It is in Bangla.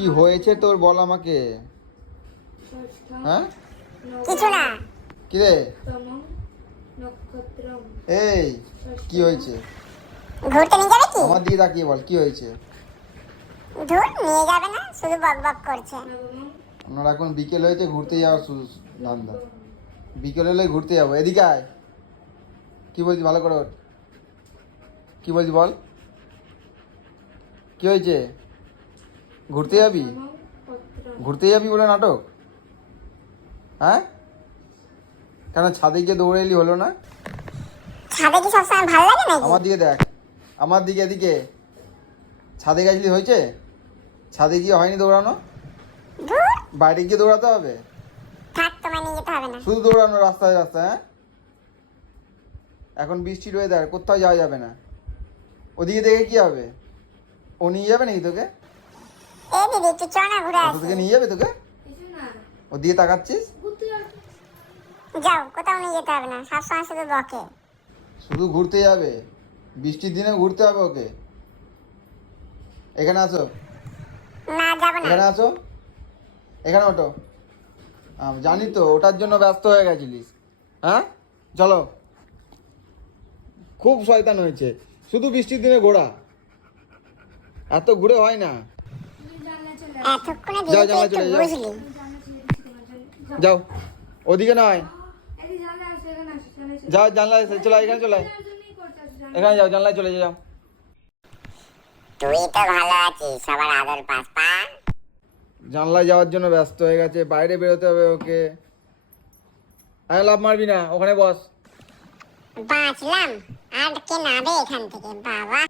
কি হয়েছে তোর বল আমাকে। হ্যাঁ কিছু না। কি রে এই কি হয়েছে? ঘুরতে নিয়ে যাবে কি? আমার দিকে তাকিয়ে বল কি হয়েছে। ধুর, নিয়ে যাবে না, শুধু বক বক করছে। আপনার এখন বিকেল হয়েছে, ঘুরতে যাওয়া শুধু ধান্দা। বিকেল হলে ঘুরতে যাবো, এদিকে আয়। কি বলছি ভালো করে ওঠ। কি বলছি বল, কি হয়েছে? ঘুরতে যাবি? ঘুরতে যাবি বলে নাটক? হ্যাঁ কেন ছাদে গিয়ে দৌড়ে এলি হলো না? ছাদে কি সবসময় ভালো লাগে নাকি? আমার দিকে দেখ, আমার দিকে, এদিকে। ছাদে গেছলি হয়েছে? ছাদে গিয়ে হয়নি দৌড়ানো? ধুর, বাইরে গিয়ে দৌড়াতে হবে? থাক, তোমায় নিয়ে যেতে হবে না। শুধু দৌড়ানো রাস্তায় রাস্তায়? হ্যাঁ এখন বৃষ্টির ওয়েদার, কোথাও যাওয়া যাবে না। ওদিকে দেখে কি হবে? ও নিয়ে যাবে নাকি তোকে? এই দিদি, একটু চ না, ঘুরে আসি। তোকে নিয়ে যাবে তোকে? ওদিকে তাকাচ্ছিস? যাও, কোথাও নিয়ে যেতে হবে না, সবসময় শুধু বকে। শুধু ঘুরতে যাবে? বৃষ্টির দিনে ঘুরতে হবে ওকে? এখানে আসো, না, যাবো না। এখানে আসো, এখানে ওঠো। জানি তো ওটার জন্য ব্যস্ত হয়ে গেছিলিস। হ্যাঁ চলো। খুব শয়তান হয়েছে, শুধু বৃষ্টির দিনে ঘোরা, এত ঘুরে হয় না। এতক্ষণে যাও, দিদিকে জানলায় একটু চলে যাও। বুঝলি। যাও ওদিকে নয়, যাও জানলায় চলে আয়, এখানে চলে আয়। এখানে যাও, জানলায় চলে যাও। তুই তো ভালো আছিস, সবার আদর পাস পা। জানলায় যাওয়ার জন্য ব্যস্ত হয়ে গেছে, বাইরে বেরোতে হবে ওকে। আরে লাভ মারবি না, ওখানে বস। বাঁচলাম, আর কে নাবে এখান থেকে, বাবা।